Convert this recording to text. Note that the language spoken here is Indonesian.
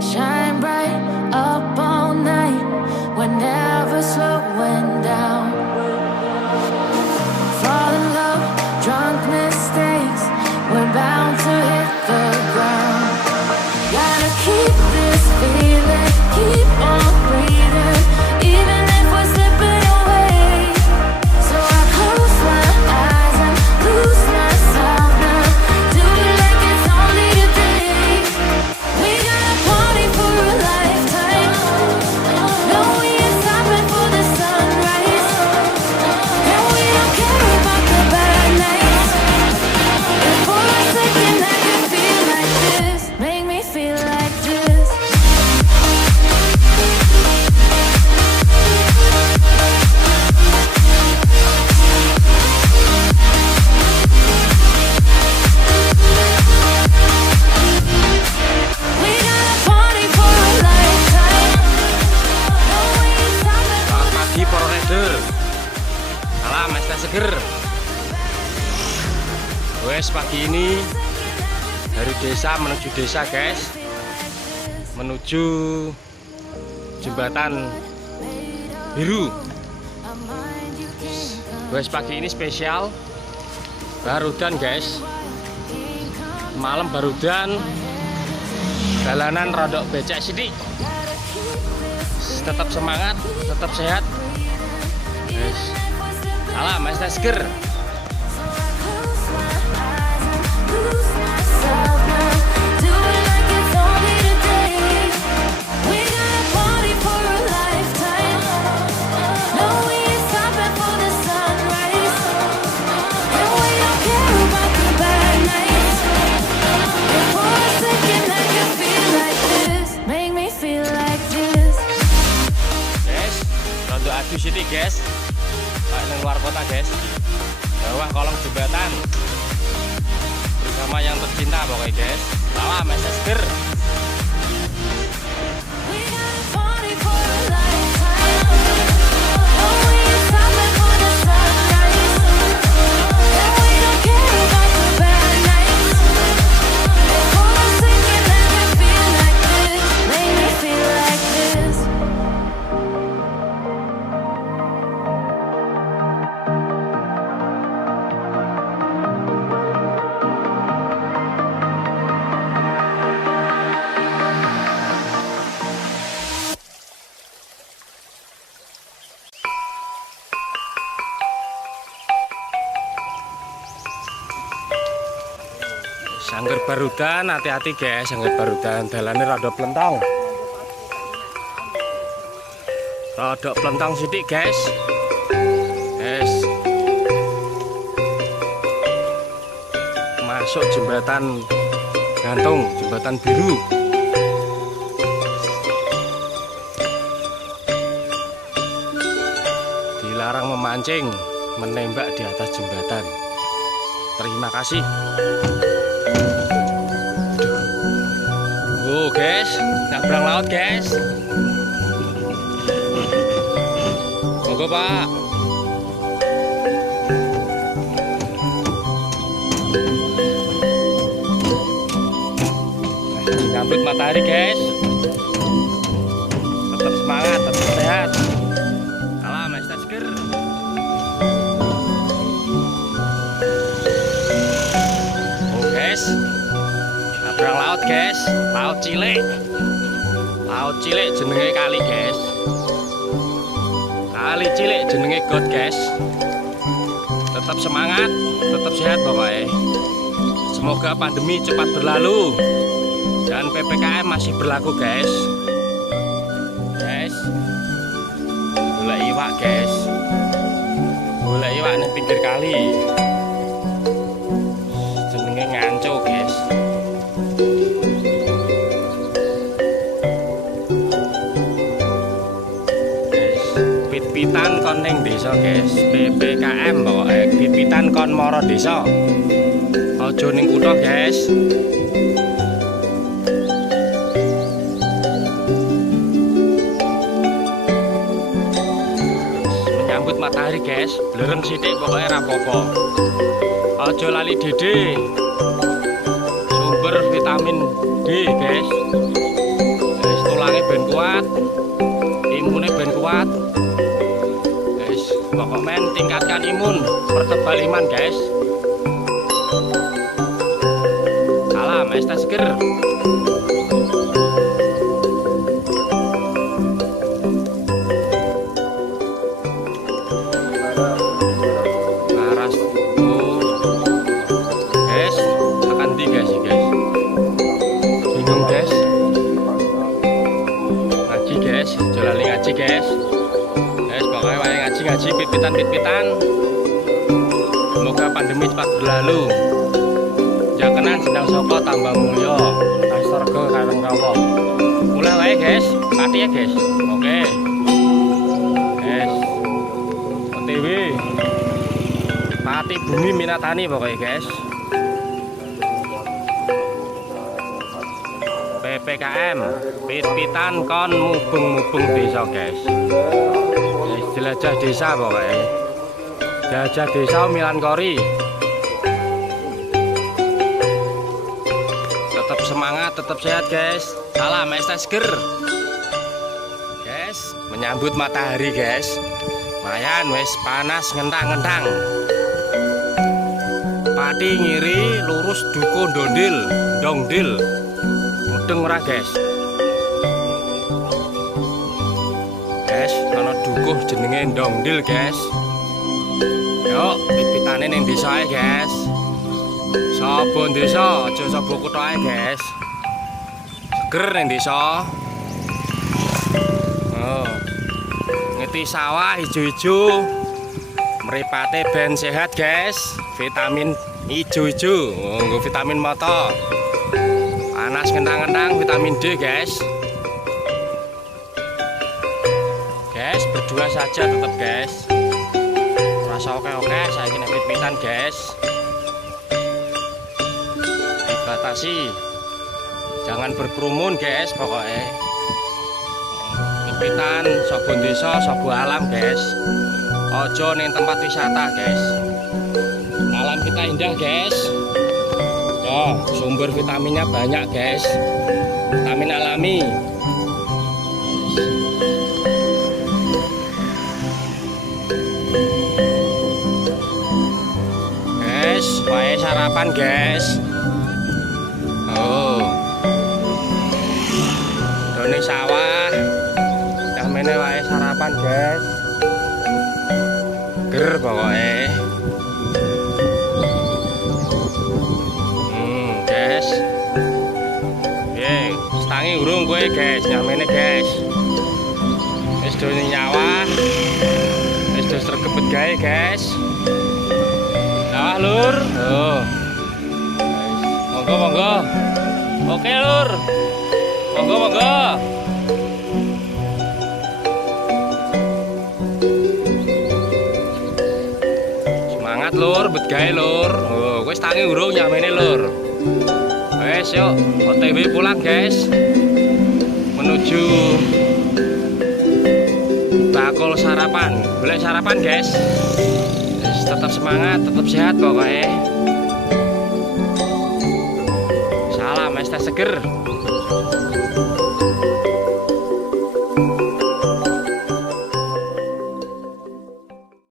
Shine bright up all night. We're never slowing down. Fall in love, drunk mistakes. We're bound to hit the ground. Gotta keep this feeling, keep on breathing, even if we're slipping away. So I close my eyes and lose myself now. Do it like it's only today. We got a party for a lifetime. No, we ain't stopping for the sunrise. And we don't care about the bad nights. If for a second I can feel like this, make me feel like this. We got a party for a lifetime. No, we ain't stopping for Selamat pagi para rider. Salam Mesta Seger. Wes pagi ini dari desa menuju desa guys, menuju jembatan biru. Wes pagi ini spesial barudan guys, malam barudan, jalanan rodok becek sidik. Tetap semangat, tetap sehat. Yes. Salam Mesta Seger. Yes, rondo adu sidik guys. Kayak nang luar kota guys. Bawah kolong jembatan. Bersama yang tercinta pokoknya guys. Salam Mesta Seger. Sangger barudan, hati-hati guys, sangger barudan, dalannya rada plentong. Rada plentong sidik guys. Yes. Masuk jembatan gantung, jembatan biru. Dilarang memancing, menembak di atas jembatan. Terima kasih. Oh guys, nyabrang laut guys. Monggo Pak. Nyambut matahari guys. Tetap semangat, tetap sehat. Salam Mesta Seger. Oh guys, nyabrang laut guys, laut cilik. Laut cilik jenenge kali guys. Kali cilik jenenge got guys. Tetap semangat, tetap sehat pokoknya. Semoga pandemi cepat berlalu dan PPKM masih berlaku guys. Guys, golek iwak guys. Golek iwak ning pinggir kali. Jenenge nganco guys. Pit-pitan kon ning desa guys, PPKM pokoknya pit-pitan kon moro desa. Aja ning kutha guys. Menyambut matahari guys, blereng sithik pokoknya rapopo. Aja lali dede. Sumber vitamin D guys. sehat, imunnya ben kuat. Guys, pokoknya tingkatkan imun, pertebal iman guys. Salam es teh seger. Laras guys, tekan di guys, bingung guys. Ngaji guys, jalani ngaji guys. Guys, pokoknya wae ngaji pipitan. Semoga pandemi cepat berlalu. Jakenan sedang soko tambah mulya. Astorga kareng rawa. Mulai wae guys, pati ya guys. Oke. Guys. OTW. Pati bumi minatani pokoknya guys. PPKM pipitan kon mubeng desa guys. Jelajah desa pokoknya. Jelajah desa Milan Kori. Tetap semangat, tetap sehat guys. Salam es teh seger. Guys, menyambut matahari guys. Mayan wes panas ngentang-ngentang. Pati ngiri lurus duko dongdil. Mudeng ora guys. Guys, ana dukuh jenenge dongdil guys. Yuk, pipitane ning desa ae guys. Sapa desa, aja sapa kutha ae guys. Seger ning desa. Oh. Ngeti sawah ijo-ijo. Mripate ben sehat guys. Vitamin ijo-ijo, nggo vitamin mata. Panas ngentang-ngentang vitamin D guys. Guys, berdua saja tetap guys. Rasa oke-oke, saya kena pipitan guys. Dibatasi, jangan berkerumun guys pokoknya. Pipitan, sobo desa, sobo alam guys. Ojo ning tempat wisata guys. Alam kita indah guys. Oh, sumber vitaminnya banyak guys. Vitamin alami. Guys, wae sarapan guys. Oh. Done sawah. Yang mene wae sarapan guys. Ger pokoknya. Guys. Ye, setangi urung gue guys, nyamene guys. Wis do nyawa. Wis do sregepet gawe guys. Sawah lur. Oh. Monggo. Oke lur. Monggo. Semangat lur, bet gawe lur. Oh, wis tangi urung nyamene lur. Wes yuk, OTW pulang guys. Menuju bakul sarapan. Boleh sarapan guys. Tetap semangat, tetap sehat pokoknya. Salam es teh seger.